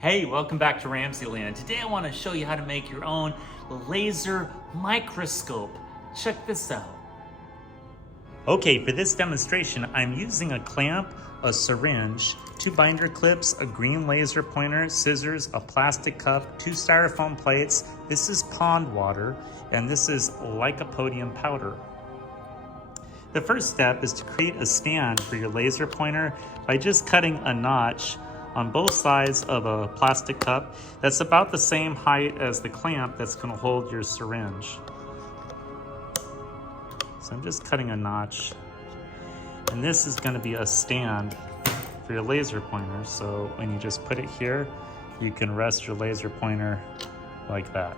Hey, welcome back to RamZland. Today I want to show you how to make your own laser microscope. Check this out. Okay, for this demonstration, I'm using a clamp, a syringe, 2 binder clips, a green laser pointer, scissors, a plastic cup, 2 styrofoam plates. This is pond water, and this is lycopodium powder. The first step is to create a stand for your laser pointer by just cutting a notch on both sides of a plastic cup that's about the same height as the clamp that's going to hold your syringe. So I'm just cutting a notch, and this is going to be a stand for your laser pointer. So when you just put it here, you can rest your laser pointer like that.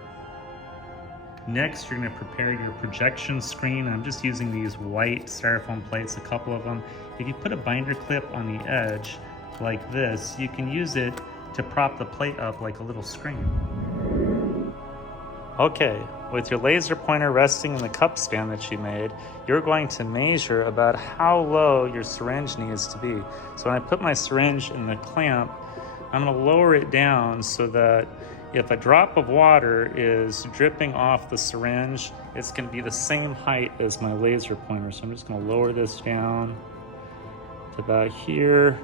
Next, you're going to prepare your projection screen. I'm just using these white styrofoam plates, a couple of them. If you put a binder clip on the edge like this, you can use it to prop the plate up like a little screen. Okay, with your laser pointer resting in the cup stand that you made, you're going to measure about how low your syringe needs to be. So when I put my syringe in the clamp, I'm going to lower it down so that if a drop of water is dripping off the syringe, it's going to be the same height as my laser pointer. So I'm just going to lower this down to about here.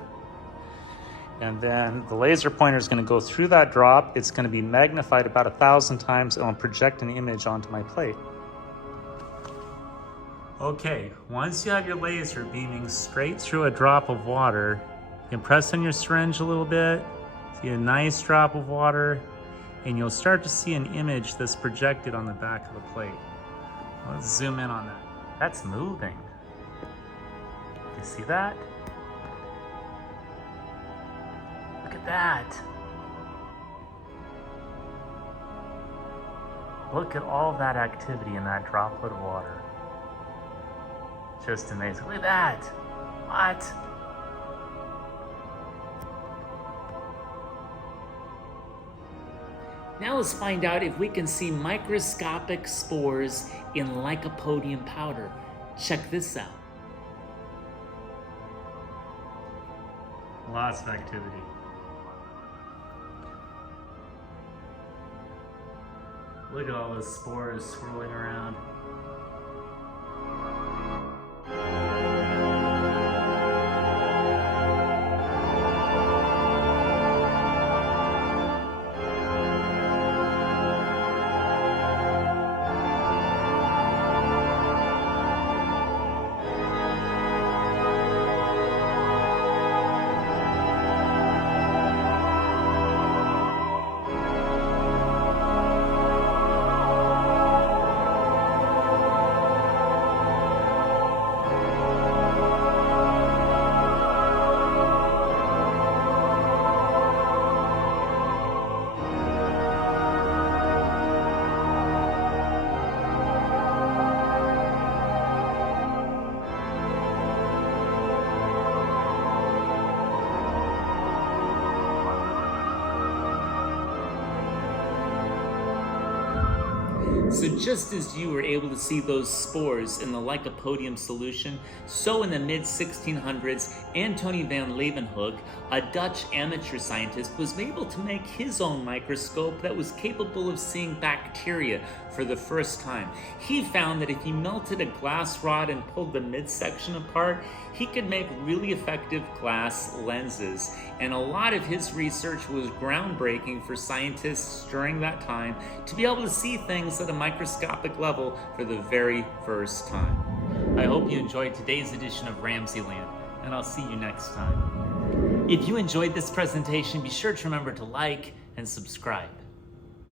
And then the laser pointer is going to go through that drop. It's going to be magnified about 1,000 times, and I'll project an image onto my plate. Okay, once you have your laser beaming straight through a drop of water, you can press on your syringe a little bit, see a nice drop of water, and you'll start to see an image that's projected on the back of the plate. Let's zoom in on that. That's moving. You see that? Look at that. Look at all that activity in that droplet of water. Just amazing. Look at that. What? Now let's find out if we can see microscopic spores in lycopodium powder. Check this out. Lots of activity. Look at all those spores swirling around. So just as you were able to see those spores in the lycopodium solution, so in the mid-1600s, Antony van Leeuwenhoek, a Dutch amateur scientist, was able to make his own microscope that was capable of seeing bacteria for the first time. He found that if he melted a glass rod and pulled the midsection apart, he could make really effective glass lenses. And a lot of his research was groundbreaking for scientists during that time to be able to see things at a microscopic level for the very first time. I hope you enjoyed today's edition of RamZland, and I'll see you next time. If you enjoyed this presentation, be sure to remember to like and subscribe.